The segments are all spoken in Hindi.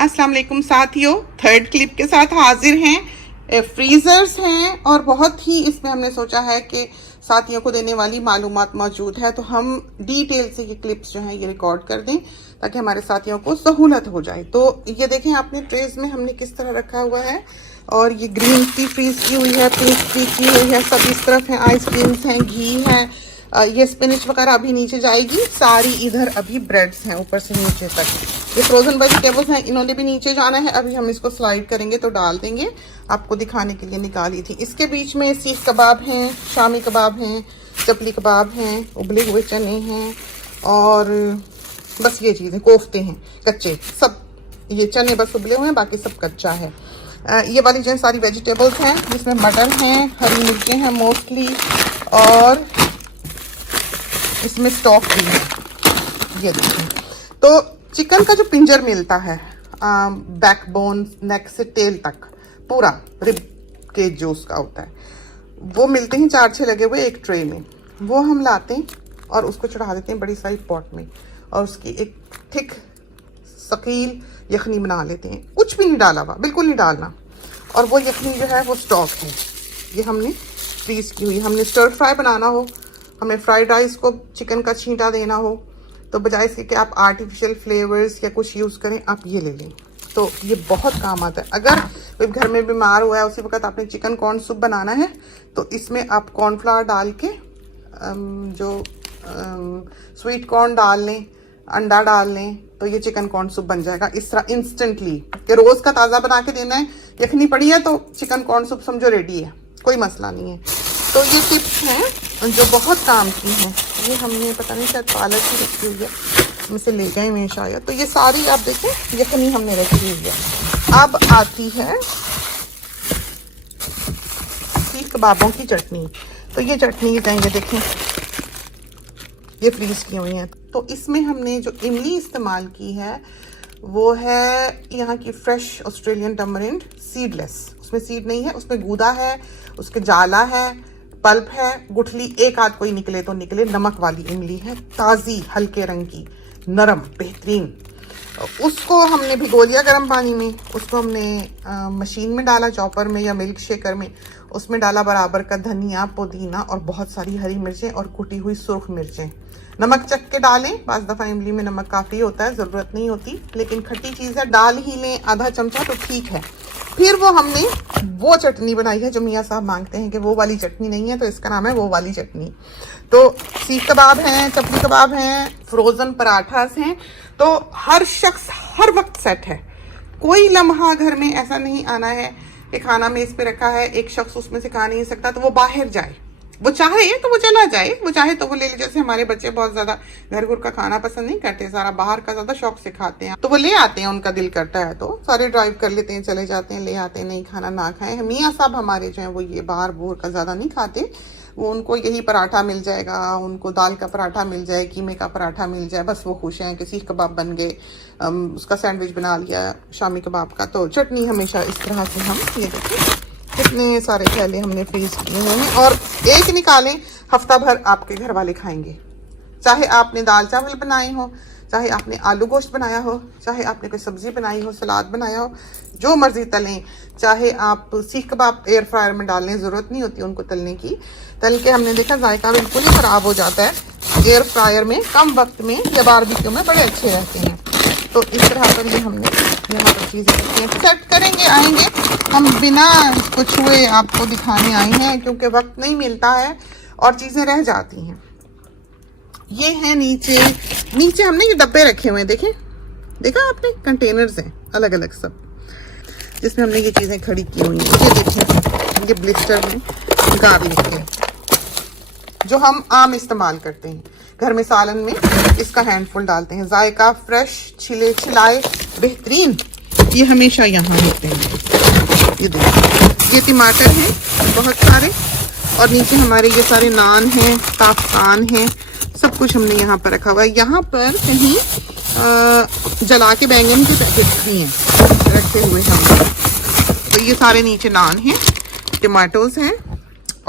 अस्सलाम वालेकुम साथियों, थर्ड क्लिप के साथ हाजिर हैं। फ्रीजर्स हैं और बहुत ही इसमें हमने सोचा है कि साथियों को देने वाली मालूमात मौजूद है, तो हम डिटेल से ये क्लिप्स जो हैं ये रिकॉर्ड कर दें ताकि हमारे साथियों को सहूलत हो जाए। तो ये देखें आपने ट्रेज में हमने किस तरह रखा हुआ है, और ये ग्रीन टी फ्रीज की हुई है, पिंक टी की हुई है, सब इस तरफ है, आइसक्रीम्स हैं, घी है, ये स्पिनिच वगैरह अभी नीचे जाएगी, सारी इधर अभी ब्रेड्स हैं ऊपर से नीचे तक। ये फ्रोजन वेजिटेबल्स हैं, इन्होंने भी नीचे जाना है, अभी हम इसको स्लाइड करेंगे तो डाल देंगे, आपको दिखाने के लिए निकाली थी। इसके बीच में सीख कबाब हैं, शामी कबाब हैं, चपली कबाब हैं, उबले हुए चने हैं, और बस ये चीज़ें, कोफ्ते हैं कच्चे, सब ये चने बस उबले हुए हैं, बाकी सब कच्चा है। ये वाली जो सारी वेजिटेबल्स हैं जिसमें मटर हैं, हरी मिर्चें हैं मोस्टली, और इसमें स्टॉक भी है। ये देखिए, तो चिकन का जो पिंजर मिलता है, बैकबोन नेक से टेल तक पूरा रिब के जो उसका होता है, वो मिलते हैं 4-6 लगे हुए एक ट्रे में। वो हम लाते हैं और उसको चढ़ा देते हैं बड़ी सारी पॉट में, और उसकी एक थिक सकील यखनी बना लेते हैं। कुछ भी नहीं डाला हुआ, बिल्कुल नहीं डालना, और वो यखनी जो है वो स्टॉक है। ये हमने फ्रीज की हुई, हमने स्टर फ्राई बनाना हो, हमें फ्राइड राइस को चिकन का छींटा देना हो, तो बजाय इसके कि आप आर्टिफिशियल फ्लेवर्स या कुछ यूज़ करें, आप ये ले लें, तो ये बहुत काम आता है। अगर कोई घर में बीमार हुआ है, उसी वक्त आपने चिकन कॉर्न सूप बनाना है, तो इसमें आप कॉर्नफ्लावर डाल के जो स्वीट कॉर्न डाल लें, अंडा डाल लें, तो ये चिकन कॉर्न सूप बन जाएगा इस तरह इंस्टेंटली। कि रोज़ का ताज़ा बना के देना है, यखनी पड़ी है तो चिकन कॉर्न सूप समझो रेडी है, कोई मसला नहीं है। तो ये टिप्स हैं जो बहुत काम की हैं। ये हमने पता नहीं शायद पालक ही रखी हुई है, हम इसे ले गए में शायद, तो ये सारी आप देखें यखनी हमने रखी हुई है। अब आती है सीख कबाबों की चटनी। तो ये चटनी ये देखें, ये फ्रीज की हुई है। तो इसमें हमने जो इमली इस्तेमाल की है वो है यहाँ की फ्रेश ऑस्ट्रेलियन टमरिंड, सीडलेस, उसमें सीड नहीं है, उसमें गूदा है, उसके जाला है, पल्प है, गुठली एक आध कोई निकले तो निकले, नमक वाली इमली है, ताज़ी हल्के रंग की, नरम, बेहतरीन। उसको हमने भिगो लिया गर्म पानी में, उसको हमने मशीन में डाला, चॉपर में या मिल्क शेकर में, उसमें डाला बराबर का धनिया, पुदीना और बहुत सारी हरी मिर्चें और कुटी हुई सुर्ख मिर्चें। नमक चख के डालें, बाज़ दफ़ा इमली में नमक काफ़ी होता है, ज़रूरत नहीं होती, लेकिन खट्टी चीज़ है, डाल ही लें आधा चमचा तो ठीक है। फिर वो हमने वो चटनी बनाई है जो मियाँ साहब मांगते हैं कि वो वाली चटनी नहीं है, तो इसका नाम है वो वाली चटनी। तो सीख कबाब हैं, चपली कबाब हैं, फ्रोज़न पराठास हैं, तो हर शख्स हर वक्त सेट है। कोई लम्हा घर में ऐसा नहीं आना है कि खाना मेज़ पे रखा है, एक शख्स उसमें से खा नहीं सकता तो वो बाहर जाए, वो चाहे तो वो चला जाए, वो चाहे तो वो ले ले। जैसे हमारे बच्चे बहुत ज़्यादा घर घर का खाना पसंद नहीं करते, सारा बाहर का ज़्यादा शौक से खाते हैं, तो वो ले आते हैं, उनका दिल करता है तो सारे ड्राइव कर लेते हैं, चले जाते हैं, ले आते हैं, नहीं खाना ना खाएं। मियाँ साहब हमारे जो हैं वो ये बाहर बोर का ज़्यादा नहीं खाते, वो उनको यही पराठा मिल जाएगा, उनको दाल का पराठा मिल जाए, कीमे का पराठा मिल जाए, बस वो खुश हैं कि सीख कबाब बन गए, उसका सैंडविच बना लिया शामी कबाब का। तो चटनी हमेशा इस तरह से हम, ये देखिए कितने सारे थैले हमने फ्रीज किए हुए हैं, और एक निकालें, हफ्ता भर आपके घर वाले खाएंगे। चाहे आपने दाल चावल बनाए हो, चाहे आपने आलू गोश्त बनाया हो, चाहे आपने कोई सब्जी बनाई हो, सलाद बनाया हो, जो मर्जी तलें। चाहे आप सीख कबाब एयर फ्रायर में डालने, ज़रूरत नहीं होती उनको तलने की, तल के हमने देखा जायका बिल्कुल ही ख़राब हो जाता है। एयर फ्रायर में कम वक्त में या बारबेक्यू में बड़े अच्छे रहते हैं। तो इस तरह पर ये हमने यहाँ पर चीज़ें सेट करेंगे, आएंगे हम बिना कुछ हुए आपको दिखाने आए हैं, क्योंकि वक्त नहीं मिलता है और चीज़ें रह जाती हैं। ये है नीचे हमने ये डब्बे रखे हुए हैं, देखें, देखा आपने, कंटेनर्स हैं अलग अलग सब, जिसमें हमने ये चीज़ें खड़ी की हुई हैं। ये देखें, ये ब्लिस्टर में गार्लिक है जो हम आम इस्तेमाल करते हैं घर में, सालन में इसका हैंडफुल डालते हैं, जायका फ्रेश, छिले छिलाए बेहतरीन, ये हमेशा यहाँ होते हैं। ये देखिए, ये टमाटर हैं बहुत सारे, और नीचे हमारे ये सारे नान हैं, ताफान हैं, सब कुछ हमने यहाँ पर रखा हुआ है। यहाँ पर कहीं जला के बैंगन के पैकेट भी हैं रखे हुए हमने। तो ये सारे नीचे नान हैं, टमाटोज हैं,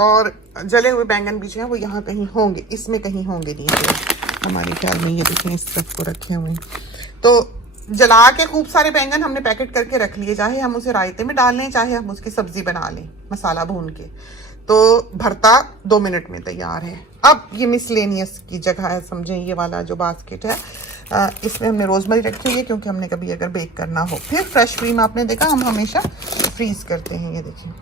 और जले हुए बैंगन भी जो है वो यहाँ कहीं होंगे, इसमें कहीं होंगे नीचे हमारे ख्याल में। ये देखें, इस तरफ को रखे हुए हैं। तो जला के खूब सारे बैंगन हमने पैकेट करके रख लिए, चाहे हम उसे रायते में डाल लें, चाहे हम उसकी सब्जी बना लें मसाला भून के, तो भरता 2 मिनट में तैयार है। अब ये मिसलेनियस की जगह है, समझें, ये वाला जो बास्केट है, इसमें हमने रोजमेरी रखी हुई है क्योंकि हमने कभी अगर बेक करना हो। फिर फ्रेश क्रीम आपने देखा हम हमेशा फ्रीज करते हैं, ये देखिए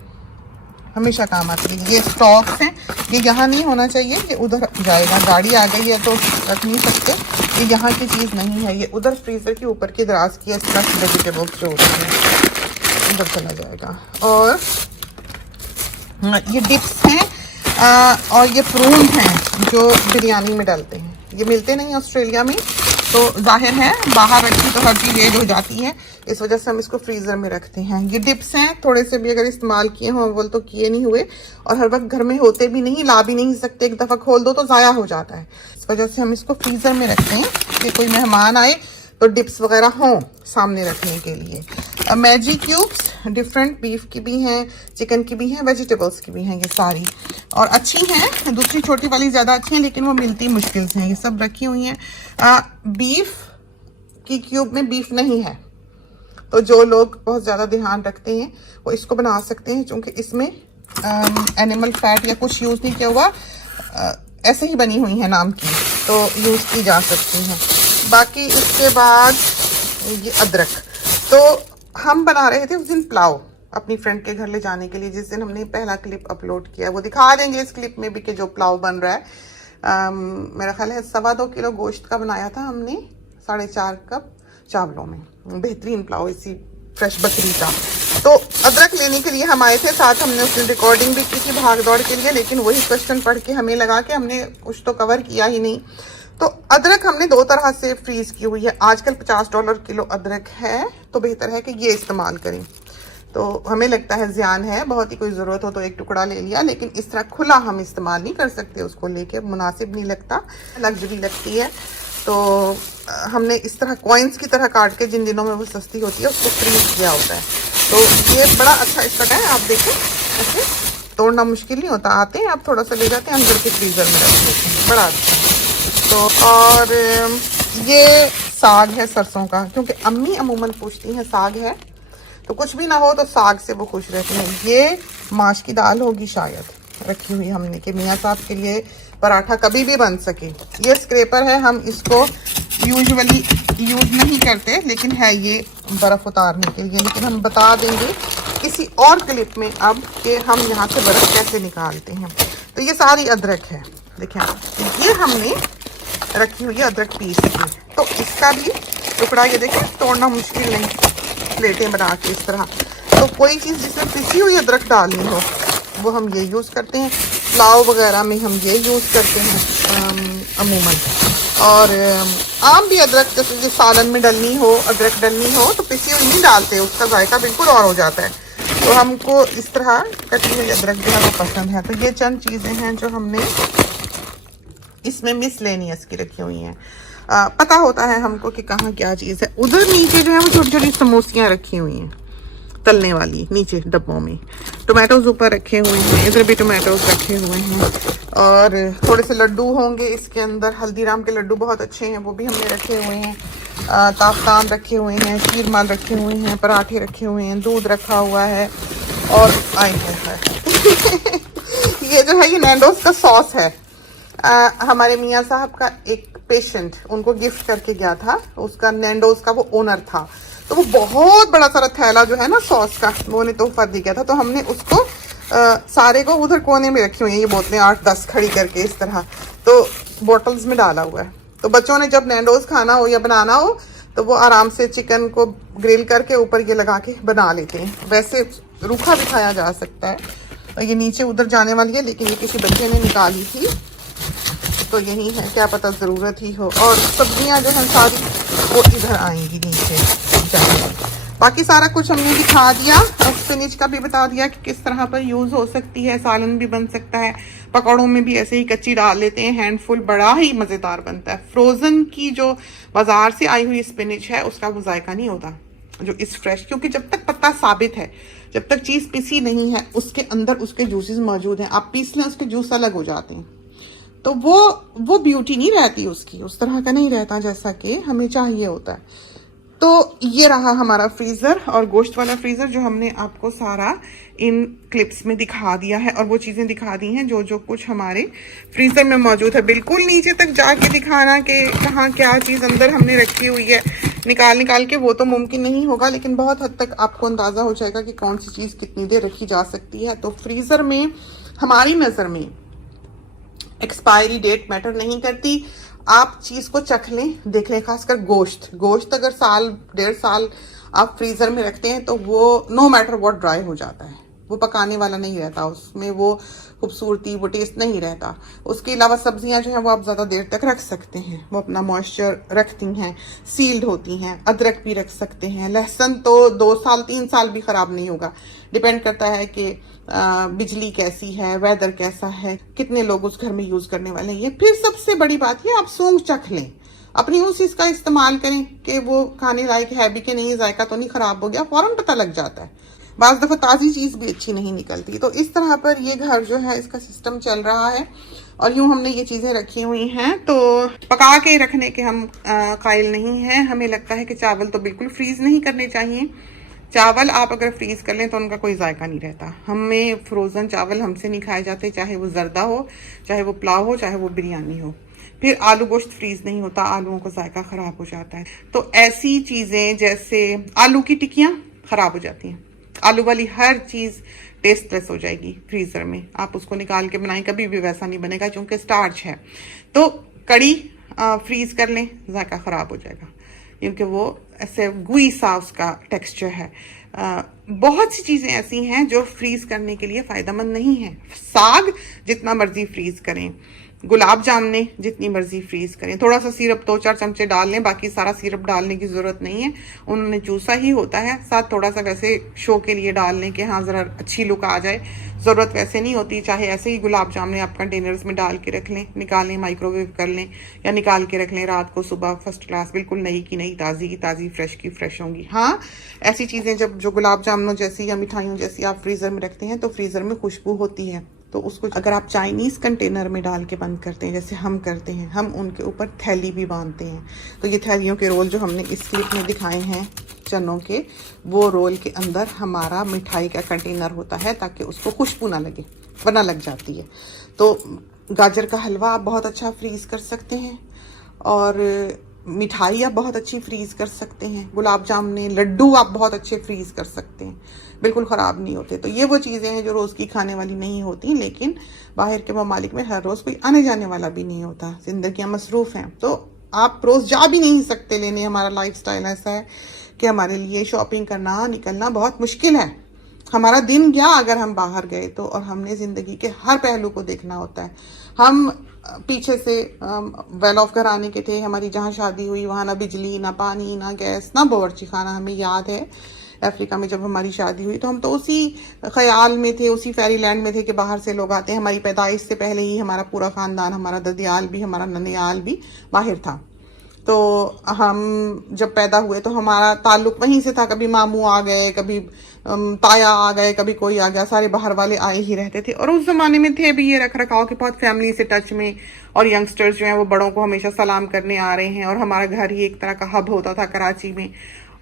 हमेशा काम आती है। ये स्टॉक्स हैं, ये यहाँ नहीं होना चाहिए, ये उधर जाएगा, गाड़ी आ गई है तो रख नहीं सकते, ये यहाँ की चीज़ नहीं है, ये उधर फ्रीजर के ऊपर की दराज की स्टफ वेजिटेबल्स जो होती हैं उधर चला जाएगा। और ये डिप्स हैं और ये प्रून हैं जो बिरयानी में डालते हैं, ये मिलते नहीं ऑस्ट्रेलिया में, तो जाहिर है बाहर रखी तो हर चीज़ एज हो जाती है, इस वजह से हम इसको फ्रीज़र में रखते हैं। ये डिप्स हैं, थोड़े से भी अगर इस्तेमाल किए हों, अव्वल तो किए नहीं हुए और हर वक्त घर में होते भी नहीं, ला भी नहीं सकते, एक दफ़ा खोल दो तो ज़ाया हो जाता है, इस वजह से हम इसको फ्रीज़र में रखते हैं कि कोई मेहमान आए तो डिप्स वगैरह हों सामने रखने के लिए। मैगी क्यूब्स डिफरेंट, बीफ की भी हैं, चिकन की भी हैं, वेजिटेबल्स की भी हैं, ये सारी और अच्छी हैं, दूसरी छोटी वाली ज़्यादा अच्छी हैं लेकिन वो मिलती मुश्किल से हैं, ये सब रखी हुई हैं। बीफ की क्यूब में बीफ नहीं है, तो जो लोग बहुत ज़्यादा ध्यान रखते हैं वो इसको बना सकते हैं, क्योंकि इसमें एनिमल फैट या कुछ यूज़ नहीं किया हुआ, ऐसे ही बनी हुई है नाम की, तो यूज़ की जा सकती हैं। बाकी इसके बाद ये अदरक, तो हम बना रहे थे उस दिन पुलाव अपनी फ्रेंड के घर ले जाने के लिए, जिस दिन हमने पहला क्लिप अपलोड किया, वो दिखा देंगे इस क्लिप में भी कि जो पुलाव बन रहा है। मेरा ख्याल है 2.25 किलो गोश्त का बनाया था हमने 4.5 कप चावलों में, बेहतरीन पुलाव इसी फ्रेश बकरी का। तो अदरक लेने के लिए हम आए थे, साथ हमने उस दिन रिकॉर्डिंग भी की थी भाग दौड़ के लिए, लेकिन वही क्वेश्चन पढ़ के हमें लगा कि हमने कुछ तो कवर किया ही नहीं। तो अदरक हमने 2 तरह से फ्रीज की हुई है, आजकल $50 किलो अदरक है, तो बेहतर है कि ये इस्तेमाल करें। तो हमें लगता है ज़ियान है, बहुत ही कोई ज़रूरत हो तो एक टुकड़ा ले लिया, लेकिन इस तरह खुला हम इस्तेमाल नहीं कर सकते, उसको लेके मुनासिब नहीं लगता, लग्जरी लगती है। तो हमने इस तरह कॉइन्स की तरह काट के, जिन दिनों में वो सस्ती होती है, उसको फ्रीज किया होता है। तो ये बड़ा अच्छा इसका है, आप देखें ऐसे तोड़ना मुश्किल नहीं होता, आते हैं आप थोड़ा सा ले जाते हैं अंदर के फ्रीज़र में रख देते हैं, बड़ा अच्छा। तो और ये साग है सरसों का, क्योंकि अम्मी अमूमन पूछती हैं साग है, तो कुछ भी ना हो तो साग से वो खुश रहती हैं। ये माश की दाल होगी शायद रखी हुई हमने कि मियाँ साहब के लिए पराठा कभी भी बन सके। ये स्क्रैपर है, हम इसको यूजुअली यूज़ नहीं करते, लेकिन है ये बर्फ़ उतारने के लिए, लेकिन हम बता देंगे किसी और क्लिप में अब कि हम यहाँ से बर्फ़ कैसे निकालते हैं। तो ये सारी अदरक है, देखें ये हमने रखी हुई है अदरक पीस की, तो इसका भी टुकड़ा ये देखें तोड़ना मुश्किल नहीं, प्लेटें बना के इस तरह। तो कोई चीज़ जिसमें पिसी हुई अदरक डालनी हो वो हम ये यूज़ करते हैं, पुलाव वगैरह में हम ये यूज़ करते हैं अमूमन। और आम भी अदरक, जैसे जो सालन में डलनी हो, अदरक डलनी हो, तो पिसी हुई नहीं डालते, उसका जायका बिल्कुल और हो जाता है। तो हमको इस तरह कटी हुई अदरक जो है वो पसंद है। तो ये चंद चीज़ें हैं जो हमने इसमें मिसलेनियस की रखी हुई हैं। पता होता है हमको कि कहाँ क्या चीज़ है। उधर नीचे जो है वो छोटी छोटी समोसियाँ रखी हुई हैं तलने वाली, नीचे डब्बों में टोमेटोज ऊपर रखे हुए हैं, इधर भी टोमेटोज रखे हुए हैं, और थोड़े से लड्डू होंगे इसके अंदर, हल्दीराम के लड्डू बहुत अच्छे हैं, वो भी हमने रखे हुए हैं, ताफ्तान रखे हुए हैं, शीरमाल रखे हुए हैं, पराठे रखे हुए हैं, दूध रखा हुआ है, और आए है ये जो है ये नैंडोज का सॉस है। हमारे मियाँ साहब का एक पेशेंट उनको गिफ्ट करके गया था, उसका नैंडोज का वो ओनर था, तो वो बहुत बड़ा सारा थैला जो है ना सॉस का वो ने तोहफा दे गया था। तो हमने उसको सारे को उधर कोने में रखी हुई हैं, ये बोतलें 8-10 खड़ी करके इस तरह, तो बॉटल्स में डाला हुआ है। तो बच्चों ने जब नैंडोज खाना हो या बनाना हो तो वो आराम से चिकन को ग्रिल करके ऊपर ये लगा के बना लेते हैं। वैसे रूखा भी खाया जा सकता है। और ये नीचे उधर जाने वाली है, लेकिन ये किसी बच्चे ने निकाली थी, तो यही है, क्या पता ज़रूरत ही हो। और सब्जियां जो हैं सारी वो इधर आएंगी नीचे जाएंगी। बाकी सारा कुछ हमने दिखा दिया, स्पिनिच का भी बता दिया कि किस तरह पर यूज़ हो सकती है, सालन भी बन सकता है, पकौड़ों में भी ऐसे ही कच्ची डाल लेते हैं, हैंडफुल, बड़ा ही मज़ेदार बनता है। फ्रोज़न की जो बाज़ार से आई हुई स्पिनिच है उसका वो जायका नहीं होता जो इस फ्रेश, क्योंकि जब तक पत्ता साबित है, जब तक चीज़ पिसी नहीं है, उसके अंदर उसके जूसेस मौजूद हैं, आप पीस लें उसके जूस अलग हो जाते हैं, तो वो ब्यूटी नहीं रहती उसकी, उस तरह का नहीं रहता जैसा कि हमें चाहिए होता है। तो ये रहा हमारा फ्रीज़र और गोश्त वाला फ्रीज़र जो हमने आपको सारा इन क्लिप्स में दिखा दिया है, और वो चीज़ें दिखा दी हैं जो जो कुछ हमारे फ्रीज़र में मौजूद है। बिल्कुल नीचे तक जाके दिखाना कि कहाँ क्या चीज़ अंदर हमने रखी हुई है निकाल के, वो तो मुमकिन नहीं होगा, लेकिन बहुत हद तक आपको अंदाज़ा हो जाएगा कि कौन सी चीज़ कितनी देर रखी जा सकती है। तो फ्रीज़र में हमारी नज़र में एक्सपायरी डेट मैटर नहीं करती। आप चीज को चख लें, देख लें। खासकर गोश्त अगर साल 1.5 साल आप फ्रीजर में रखते हैं तो वो नो मैटर व्हाट ड्राई हो जाता है, वो पकाने वाला नहीं रहता, उसमें वो खूबसूरती वो टेस्ट नहीं रहता। उसके अलावा सब्जियां जो हैं वो आप ज़्यादा देर तक रख सकते हैं, वो अपना मॉइस्चर रखती हैं, सील्ड होती हैं। अदरक भी रख सकते हैं, लहसुन तो 2 साल 3 साल भी ख़राब नहीं होगा। डिपेंड करता है कि बिजली कैसी है, वेदर कैसा है, कितने लोग उस घर में यूज़ करने वाले हैं। फिर सबसे बड़ी बात ये, आप सौंफ चख लें, अपनी उस चीज़ का इस्तेमाल करें कि वो खाने लायक है भी कि नहीं, जायका तो नहीं ख़राब हो गया, फ़ौरन पता लग जाता है। बाज़ दफ़ा ताज़ी चीज़ भी अच्छी नहीं निकलती। तो इस तरह पर ये घर जो है इसका सिस्टम चल रहा है, और यूँ हमने ये चीज़ें रखी हुई हैं। तो पका के रखने के हम कायल नहीं हैं। हमें लगता है कि चावल तो बिल्कुल फ्रीज़ नहीं करने चाहिए। चावल आप अगर फ्रीज़ कर लें तो उनका कोई जायका नहीं रहता। हमें फ्रोज़न चावल हमसे नहीं खाए जाते, चाहे वो जर्दा हो, चाहे वो पुलाव हो, चाहे वो बिरयानी हो। फिर आलू गोश्त फ्रीज़ नहीं होता, आलूओं का जायका ख़राब हो जाता है। तो ऐसी चीज़ें जैसे आलू की टिक्कियाँ ख़राब हो जाती हैं, आलू वाली हर चीज़ टेस्टलेस हो जाएगी फ्रीज़र में। आप उसको निकाल के बनाएं, कभी भी वैसा नहीं बनेगा क्योंकि स्टार्च है। तो कड़ी फ्रीज़ कर लें, जायका ख़राब हो जाएगा क्योंकि वो ऐसे गुई सा उसका टेक्सचर है। बहुत सी चीज़ें ऐसी हैं जो फ्रीज़ करने के लिए फ़ायदेमंद नहीं है। साग जितना मर्ज़ी फ्रीज़ करें, गुलाब जामुने जितनी मर्जी फ्रीज करें, थोड़ा सा सिरप 2-4 चमचे डाल लें, बाकी सारा सिरप डालने की ज़रूरत नहीं है, उन्होंने चूसा ही होता है। साथ थोड़ा सा वैसे शो के लिए डाल लें कि हाँ ज़रा अच्छी लुक आ जाए, ज़रूरत वैसे नहीं होती। चाहे ऐसे ही गुलाब जामुने आप कंटेनर्स में डाल के रख लें, निकालें, माइक्रोवेव कर लें या निकाल के रख लें रात को, सुबह फर्स्ट क्लास बिल्कुल नई की नई, ताज़ी की ताज़ी, फ्रेश की फ्रेश होंगी। हाँ, ऐसी चीज़ें जब जो गुलाब जामुनों जैसी या मिठाइयों जैसी आप फ्रीज़र में रखते हैं तो फ्रीज़र में खुशबू होती है। तो उसको अगर आप चाइनीज़ कंटेनर में डाल के बंद करते हैं जैसे हम करते हैं, हम उनके ऊपर थैली भी बांधते हैं। तो ये थैलियों के रोल जो हमने इस क्लिप में दिखाए हैं चनों के, वो रोल के अंदर हमारा मिठाई का कंटेनर होता है ताकि उसको खुशबू ना लगे, वरना लग जाती है। तो गाजर का हलवा आप बहुत अच्छा फ्रीज़ कर सकते हैं, और मिठाई आप बहुत अच्छी फ्रीज़ कर सकते हैं, गुलाब जामुन, लड्डू आप बहुत अच्छे फ्रीज़ कर सकते हैं, बिल्कुल ख़राब नहीं होते। तो ये वो चीज़ें हैं जो रोज़ की खाने वाली नहीं होती, लेकिन बाहर के ममालिक में हर रोज़ कोई आने जाने वाला भी नहीं होता, ज़िंदगियाँ मसरूफ़ हैं, तो आप रोज़ जा भी नहीं सकते लेने। हमारा लाइफस्टाइल ऐसा है कि हमारे लिए शॉपिंग करना, निकलना बहुत मुश्किल है। हमारा दिन गया अगर हम बाहर गए तो, और हमने ज़िंदगी के हर पहलू को देखना होता है। हम पीछे से वेल ऑफ घर आने के थे, हमारी जहाँ शादी हुई वहाँ ना बिजली, ना पानी, ना गैस, ना बावर्ची खाना। हमें याद है अफ्रीका में जब हमारी शादी हुई तो हम तो उसी ख्याल में थे, उसी फेरी लैंड में थे कि बाहर से लोग आते हैं। हमारी पैदाइश से पहले ही हमारा पूरा ख़ानदान, हमारा ददियाल भी, हमारा ननियाल भी बाहर था। तो हम जब पैदा हुए तो हमारा ताल्लुक वहीं से था, कभी मामू आ गए, कभी ताया आ गए, कभी कोई आ गया, सारे बाहर वाले आए ही रहते थे। और उस ज़माने में थे भी ये रख रखाव के बहुत फैमिली से टच में, और यंगस्टर्स जो हैं वो बड़ों को हमेशा सलाम करने आ रहे हैं, और हमारा घर ही एक तरह का हब होता था कराची में,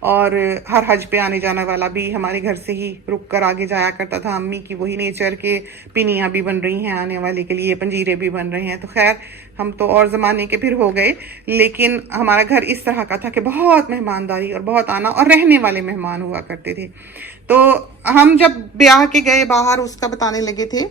और हर हज पे आने जाने वाला भी हमारे घर से ही रुक कर आगे जाया करता था। अम्मी की वही नेचर के पिनियाँ भी बन रही हैं आने वाले के लिए, पंजीरे भी बन रहे हैं। तो खैर हम तो और ज़माने के फिर हो गए, लेकिन हमारा घर इस तरह का था कि बहुत मेहमानदारी और बहुत आना और रहने वाले मेहमान हुआ करते थे। तो हम जब ब्याह के गए बाहर, उसका बताने लगे थे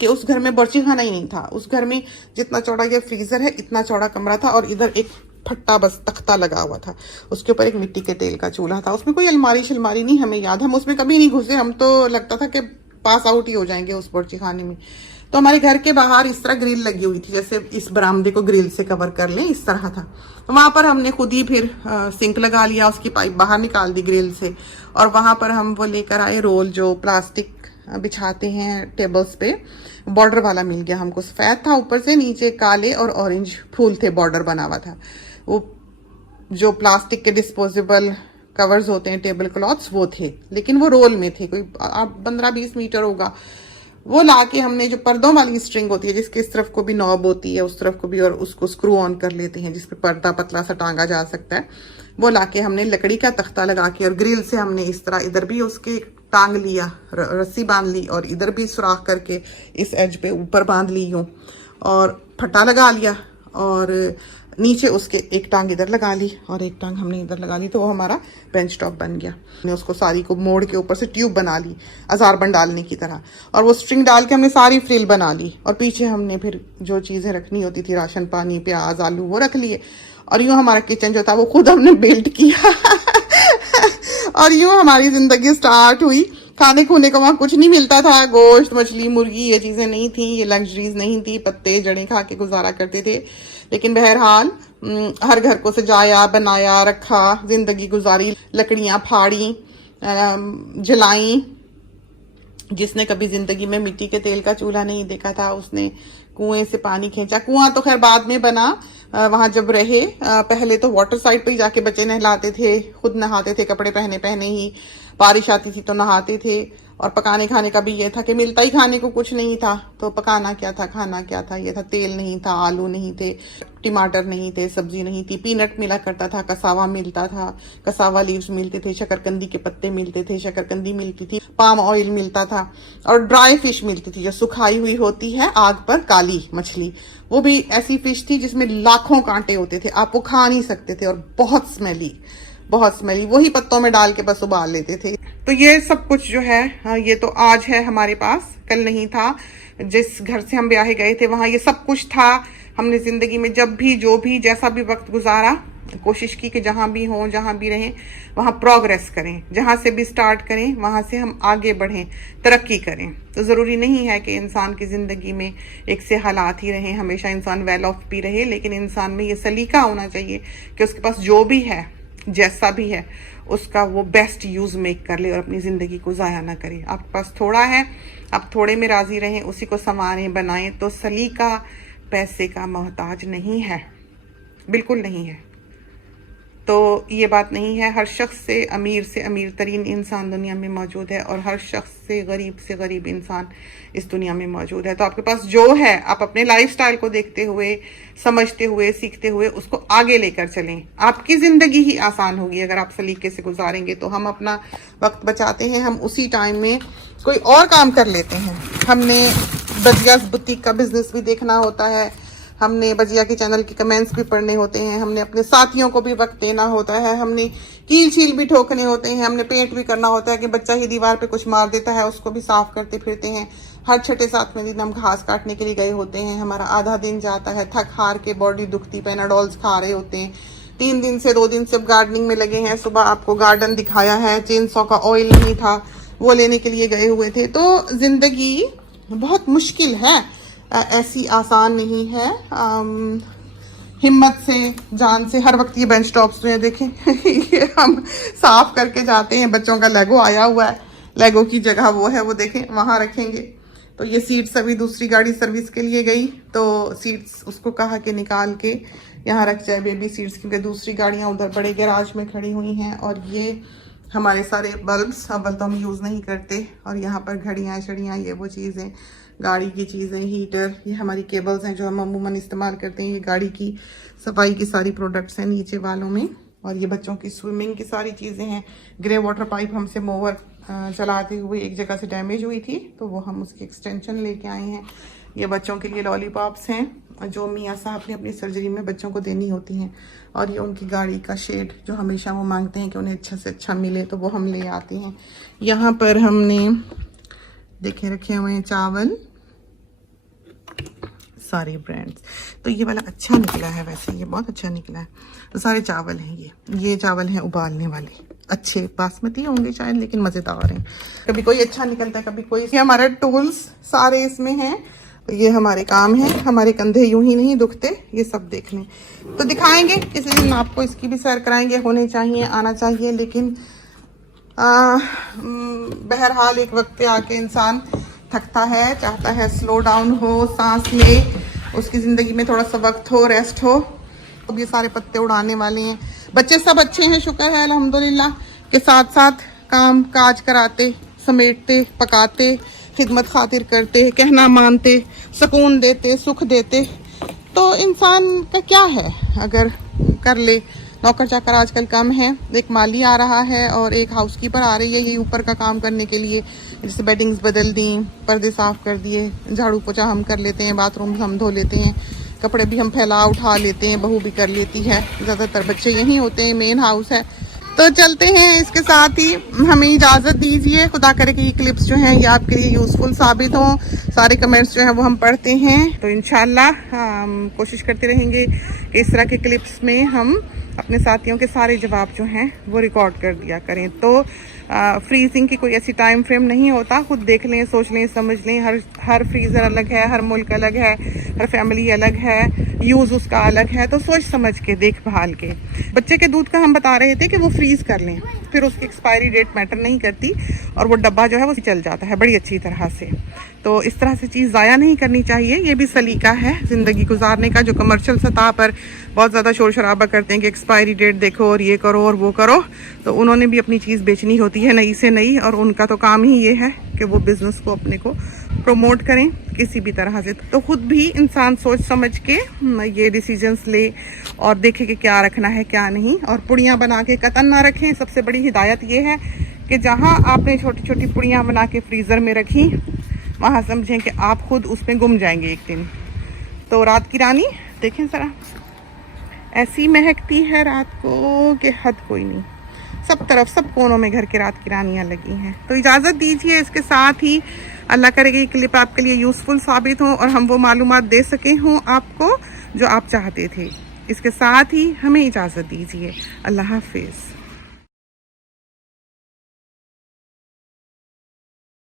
कि उस घर में बर्ची खाना ही नहीं था। उस घर में जितना चौड़ा ये फ्रीज़र है इतना चौड़ा कमरा था, और इधर एक फट्टा बस तख्ता लगा हुआ था, उसके ऊपर एक मिट्टी के तेल का चूल्हा था। उसमें कोई अलमारी शलमारी नहीं, हमें याद, हम उसमें कभी नहीं घुसे। हम तो लगता था कि पास आउट ही हो जाएंगे उस बर्ची खाने में। तो हमारे घर के बाहर इस तरह ग्रिल लगी हुई थी, जैसे इस बरामदे को ग्रिल से कवर कर लें, इस तरह था। तो वहाँ पर हमने खुद ही फिर सिंक लगा लिया, उसकी पाइप बाहर निकाल दी ग्रिल से, और वहाँ पर हम वो लेकर आए रोल जो प्लास्टिक बिछाते हैं टेबल्स पे, बॉर्डर वाला मिल गया हमको। सफ़ेद था ऊपर से, नीचे काले और ऑरेंज फूल थे, बॉर्डर बना हुआ था। वो जो प्लास्टिक के डिस्पोजेबल कवर्स होते हैं टेबल क्लॉथ्स, वो थे, लेकिन वो रोल में थे, कोई 15-20 मीटर होगा। वो लाके हमने, जो पर्दों वाली स्ट्रिंग होती है जिसके इस तरफ को भी नॉब होती है, उस तरफ को भी, और उसको स्क्रू ऑन कर लेते हैं, जिस पे पर्दा पतला सा टांगा जा सकता है, वो लाके हमने लकड़ी का तख्ता लगा के और ग्रिल से हमने इस तरह इधर भी उसके टांग लिया, रस्सी बांध ली और इधर भी सुराख करके इस एज पे ऊपर बांध ली यूँ और फटा लगा लिया और नीचे उसके एक टांग इधर लगा ली और एक टांग हमने इधर लगा ली, तो वो हमारा बेंच टॉप बन गया। हमने उसको सारी को मोड़ के ऊपर से ट्यूब बना ली अजारबंद डालने की तरह और वो स्ट्रिंग डाल के हमने सारी फ्रिल बना ली और पीछे हमने फिर जो चीज़ें रखनी होती थी, राशन पानी प्याज आलू, वो रख लिए और यूँ हमारा किचन जो था वो खुद हमने बिल्ड किया और यूँ हमारी ज़िंदगी स्टार्ट हुई। खाने खूने का वहाँ कुछ नहीं मिलता था, गोश्त मछली मुर्गी ये चीज़ें नहीं थी, ये लग्जरीज नहीं थी, पत्ते जड़ें खा के गुजारा करते थे। लेकिन बहरहाल हर घर को सजाया बनाया रखा, जिंदगी गुजारी, लकड़ियाँ फाड़ी, जलाई। जिसने कभी जिंदगी में मिट्टी के तेल का चूल्हा नहीं देखा था उसने कुएं से पानी खींचा। कुआं तो खैर बाद में बना, वहां जब रहे पहले तो वाटर साइड पे ही जाके बच्चे नहलाते थे, खुद नहाते थे, कपड़े पहने पहने ही, बारिश आती थी तो नहाते थे। और पकाने खाने का भी ये था कि मिलता ही खाने को कुछ नहीं था, तो पकाना क्या था, खाना क्या था, ये था तेल नहीं था, आलू नहीं थे, टमाटर नहीं थे, सब्जी नहीं थी, पीनट मिला करता था, कसावा मिलता था, कसावा लीव्स मिलते थे, शकरकंदी के पत्ते मिलते थे, शकरकंदी मिलती थी, पाम ऑयल मिलता था और ड्राई फिश मिलती थी जो सुखाई हुई होती है आग पर, काली मछली। वो भी ऐसी फिश थी जिसमें लाखों कांटे होते थे, आप वो खा नहीं सकते थे और बहुत स्मेली, वही पत्तों में डाल के बस उबाल लेते थे। तो ये सब कुछ जो है ये तो आज है हमारे पास, कल नहीं था। जिस घर से हम ब्याहे गए थे वहाँ ये सब कुछ था। हमने जिंदगी में जब भी जो भी जैसा भी वक्त गुजारा, कोशिश की कि जहाँ भी हों जहाँ भी रहें वहाँ प्रोग्रेस करें, जहाँ से भी स्टार्ट करें वहाँ से हम आगे बढ़ें, तरक्की करें। तो ज़रूरी नहीं है कि इंसान की ज़िंदगी में एक से हालात ही रहें, हमेशा इंसान वेल ऑफ भी रहे, लेकिन इंसान में ये सलीका होना चाहिए कि उसके पास जो भी है जैसा भी है उसका वो बेस्ट यूज़ मेक कर ले और अपनी ज़िंदगी को ज़ाया ना करे। आपके पास थोड़ा है, आप थोड़े में राज़ी रहें, उसी को संवारें बनाएं, तो सलीका पैसे का मोहताज नहीं है, बिल्कुल नहीं है। तो ये बात नहीं है, हर शख्स से अमीर तरीन इंसान दुनिया में मौजूद है और हर शख्स से गरीब इंसान इस दुनिया में मौजूद है। तो आपके पास जो है आप अपने लाइफस्टाइल को देखते हुए, समझते हुए, सीखते हुए उसको आगे लेकर चलें। आपकी ज़िंदगी ही आसान होगी अगर आप सलीके से गुजारेंगे। तो हम अपना वक्त बचाते हैं, हम उसी टाइम में कोई और काम कर लेते हैं। हमने बजिया बुटीक का बिजनेस भी देखना होता है, हमने बजिया के चैनल के कमेंट्स भी पढ़ने होते हैं, हमने अपने साथियों को भी वक्त देना होता है, हमने कील छील भी ठोकने होते हैं, हमने पेंट भी करना होता है कि बच्चा ही दीवार पे कुछ मार देता है उसको भी साफ करते फिरते हैं। हर छठे सातवें दिन हम घास काटने के लिए गए होते हैं, हमारा आधा दिन जाता है, थक हार के बॉडी दुखती, पेनाडोल्स खा रहे होते हैं। 2 दिन से गार्डनिंग में लगे हैं। सुबह आपको गार्डन दिखाया है, चेनसॉ का ऑयल नहीं था वो लेने के लिए गए हुए थे। तो जिंदगी बहुत मुश्किल है, ऐसी आसान नहीं है। हिम्मत से, जान से, हर वक्त ये बेंच टॉप्स जो है देखें ये हम साफ करके जाते हैं। बच्चों का लेगो आया हुआ है, लेगो की जगह वो है, वो देखें वहाँ रखेंगे। तो ये सीट्स अभी दूसरी गाड़ी सर्विस के लिए गई तो सीट्स उसको कहा कि निकाल के यहाँ रख जाए, बेबी सीट्स, क्योंकि दूसरी गाड़ियाँ उधर बड़े गैराज में खड़ी हुई हैं। और ये हमारे सारे बल्ब्स अव्वल तो हम यूज़ नहीं करते, और यहाँ पर घड़ियाँ शड़ियाँ ये वो चीज़ें, गाड़ी की चीज़ें, हीटर, ये हमारी केबल्स हैं जो हम अमूमन इस्तेमाल करते हैं। ये गाड़ी की सफाई की सारी प्रोडक्ट्स हैं नीचे वालों में। और ये बच्चों की स्विमिंग की सारी चीज़ें हैं। ग्रे वाटर पाइप हमसे मोवर चलाते हुए एक जगह से डैमेज हुई थी तो वो हम उसकी एक्सटेंशन लेके आए हैं। ये बच्चों के लिए लॉलीपॉप्स हैं जो मियाँ साहब ने अपनी सर्जरी में बच्चों को देनी होती हैं। और ये उनकी गाड़ी का शेड जो हमेशा वो मांगते हैं कि उन्हें अच्छा से अच्छा मिले, तो वो हम ले आते हैं। यहाँ पर हमने देखे रखे हुए हैं चावल, सारे ब्रांड्स। तो ये वाला अच्छा निकला है, वैसे ये बहुत अच्छा निकला है। तो सारे चावल हैं, ये चावल हैं उबालने वाले, अच्छे बासमती होंगे शायद लेकिन मज़ेदार हैं। कभी कोई अच्छा निकलता है कभी कोई। ये हमारे टूल्स सारे इसमें हैं, ये हमारे काम हैं, हमारे कंधे यूं ही नहीं दुखते ये सब देखने। तो दिखाएंगे किसी दिन आपको, इसकी भी सैर कराएंगे, होने चाहिए, आना चाहिए। लेकिन बहरहाल एक वक्त पे आके इंसान थकता है, चाहता है स्लो डाउन हो, सांस ले, उसकी ज़िंदगी में थोड़ा सा वक्त हो, रेस्ट हो। अब ये सारे पत्ते उड़ाने वाले हैं। बच्चे सब अच्छे हैं, शुक्र है अल्हम्दुलिल्लाह, के साथ साथ काम काज कराते, समेटते, पकाते, खिदमत खातिर करते, कहना मानते, सुकून देते, सुख देते। तो इंसान का क्या है अगर कर ले, नौकर चाकर आजकल कम है, एक माली आ रहा है और एक हाउसकीपर आ रही है ये ऊपर का काम करने के लिए, जैसे बेडिंग्स बदल दी, पर्दे साफ़ कर दिए, झाड़ू पोछा हम कर लेते हैं, बाथरूम हम धो लेते हैं, कपड़े भी हम फैला उठा लेते हैं, बहू भी कर लेती है, ज़्यादातर बच्चे यहीं होते हैं, मेन हाउस है। तो चलते हैं, इसके साथ ही हमें इजाज़त दीजिए। खुदा करे कि ये क्लिप्स जो हैं ये आपके लिए यूज़फुल साबित हों। सारे कमेंट्स जो हैं वो हम पढ़ते हैं, तो इंशाल्लाह हम कोशिश करते रहेंगे कि इस तरह के क्लिप्स में हम अपने साथियों के सारे जवाब जो हैं वो रिकॉर्ड कर दिया करें। तो फ्रीजिंग की कोई ऐसी टाइम फ्रेम नहीं होता, खुद देख लें, सोच लें, समझ लें। हर फ्रीज़र अलग है, हर मुल्क अलग है, हर फैमिली अलग है, यूज़ उसका अलग है, तो सोच समझ के देखभाल के। बच्चे के दूध का हम बता रहे थे कि वो फ्रीज़ कर लें, फिर उसकी एक्सपायरी डेट मैटर नहीं करती और वो डब्बा जो है वो चल जाता है बड़ी अच्छी तरह से। तो इस तरह से चीज़ ज़ाया नहीं करनी चाहिए, ये भी सलीका है ज़िंदगी गुजारने का। जो कमर्शियल सतह पर बहुत ज़्यादा शोर शराबा करते हैं कि एक्सपायरी डेट देखो और ये करो और वो करो, तो उन्होंने भी अपनी चीज़ बेचनी होती है नई से नई, और उनका तो काम ही ये है कि वो बिज़नेस को अपने को प्रमोट करें किसी भी तरह से। तो खुद भी इंसान सोच समझ के ये डिसीजंस ले और देखे कि क्या रखना है क्या नहीं, और पुड़ियाँ बना के कतन ना रखें। सबसे बड़ी हिदायत ये है कि जहाँ आपने छोटी छोटी पुड़ियाँ बना के फ्रीज़र में रखी, वहाँ समझें कि आप खुद उसमें गुम जाएंगे एक दिन। तो रात की रानी देखें ज़रा, ऐसी महकती है रात को कि हद कोई नहीं, सब तरफ सब कोनों में घर के रात की रानियाँ लगी हैं। तो इजाज़त दीजिए, इसके साथ ही अल्लाह करेगा ये क्लिप आपके लिए यूज़फुल साबित हो और हम वो मालूमात दे सके हों आपको जो आप चाहते थे। इसके साथ ही हमें इजाज़त दीजिए। अल्लाह हाफिज़।